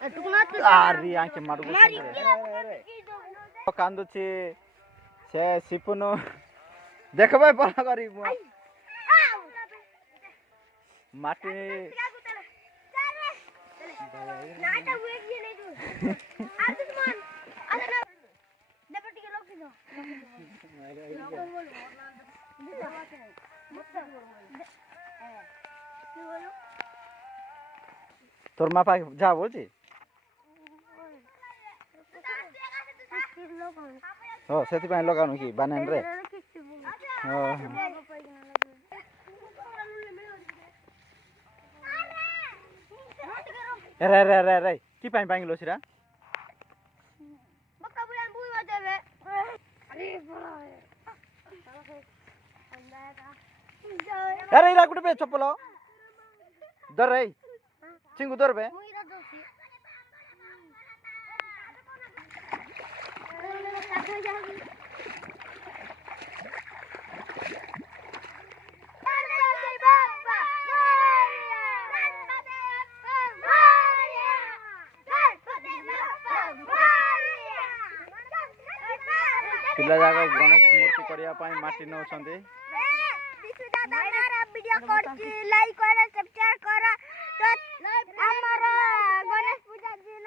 आरी आंखे मारू कांदुची से सिपुनु देखबै पला करी माटी तोर मापा जा बोलছি हो सेति ପାଇଁ लगाउनु कि बानेन रे हो रे रे रे रे कि ପାଇଁ बांगिलो छिरा बक्का बुला बुई बजाबे अरे इरा गुटे पे चप्पल दर रे चिंगु दर बे पिला जागा गणेश मूर्ति करिया पाई माटी नौछंदे वीडियो करछि लाइक करा सब्सक्राइब करा तो हमर गणेश पूजा दिन